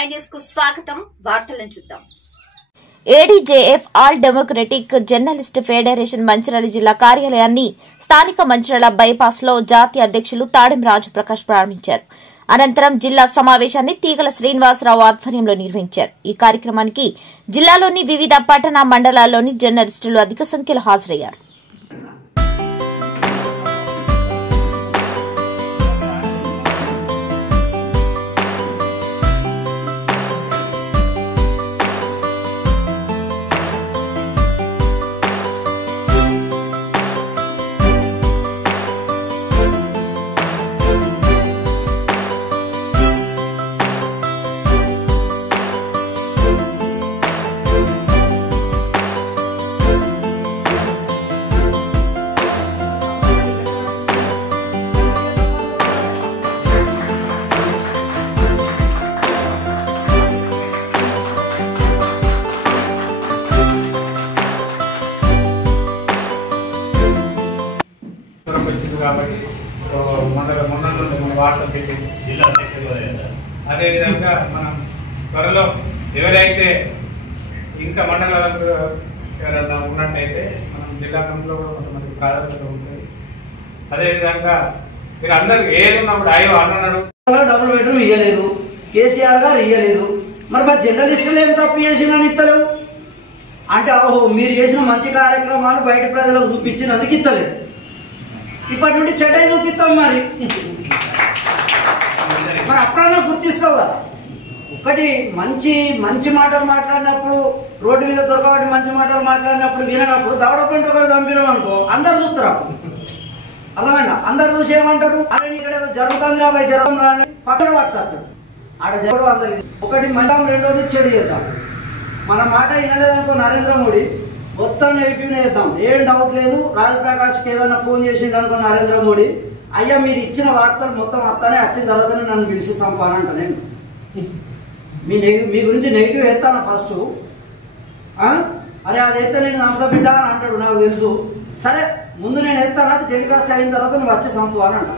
9 news కు స్వాగతం. వార్తలను చూద్దాం. ADJF all democratic journalist federation Mancherial జిల్లా కార్యాలయాన్ని స్థానిక మంచిర్యాల బైపాస్ లో జాతీయ అధ్యక్షులు తాడెం రాజు ప్రకాష్ ప్రారంభించారు. అనంతరం జిల్లా సమావేశాన్ని తీగల శ్రీనివాసరావు ఆధ్వర్యంలో నిర్వహించారు. ఈ కార్యక్రమానికి జిల్లాలోని వివిధ పట్టణ మండలాల్లోని జర్నలిస్టులు అధిక సంఖ్యలో హాజరయ్యారు. కాబట్టి మన వాట్సాప్ జిల్లా అధ్యక్షులు అదేవిధంగా మనం త్వరలో ఎవరైతే ఇంకా మండలాలకు ఎవరైనా ఉన్నట్టయితే మనం జిల్లా కమిటీలో కూడా కొంతమంది ప్రాధాన్యత ఉంటుంది. అదేవిధంగా మీరు అందరూ ఏదున్నప్పుడు అయ్యో అన్నాడు డబుల్ బెడ్రూమ్ ఇయ్యలేదు, కేసీఆర్ గారు ఇయ్యలేదు, మరి జర్నలిస్టులు ఏం తప్పు చేసిన ఇస్తలేవు అంటే ఓహో మీరు చేసిన మంచి కార్యక్రమాలు బయట ప్రజలకు చూపించినందుకు ఇస్తలేదు. ఇప్పటి నుండి చెడ్డై చూపిస్తాం. మరి అప్పుడన్నా గుర్తిస్తావు కదా. ఒకటి మంచి మంచి మాటలు మాట్లాడినప్పుడు రోడ్డు మీద దొరకబట్టి మంచి మాటలు మాట్లాడినప్పుడు వినప్పుడు దవడపంట ఒకటి చంపినాం అనుకో అందరు చూస్తారు. అర్థమైనా? అందరు చూసి ఏమంటారు, అరే ఇక్కడ జరుగుతుంది రాబోయే జరుగుతుంది రాని పక్కన పట్టుకొస్తాడు. ఆడ జరగడం అందరికి ఒకటి మంటం, రెండోది చెడు చేద్దాం. మన మాట వినలేదనుకో నరేంద్ర మోడీ మొత్తం నెగిటివ్ చేద్దాం. ఏం డౌట్ లేదు. రాజప్రకాష్కి ఏదైనా ఫోన్ చేసిండు అనుకో నరేంద్ర మోడీ, అయ్యా మీరు ఇచ్చిన వార్తలు మొత్తం వస్తానే వచ్చిన తర్వాత నన్ను పిలిచి చంపానంట. నేను మీ గురించి నెగిటివ్ వేస్తాను ఫస్ట్. అరే అది అయితే నేను నమ్మక బిడ్డ అని అంటాడు, నాకు తెలుసు. సరే ముందు నేను వేస్తాను, అది టెలికాస్ట్ అయిన తర్వాత నువ్వు వచ్చి చంపు అని అంట.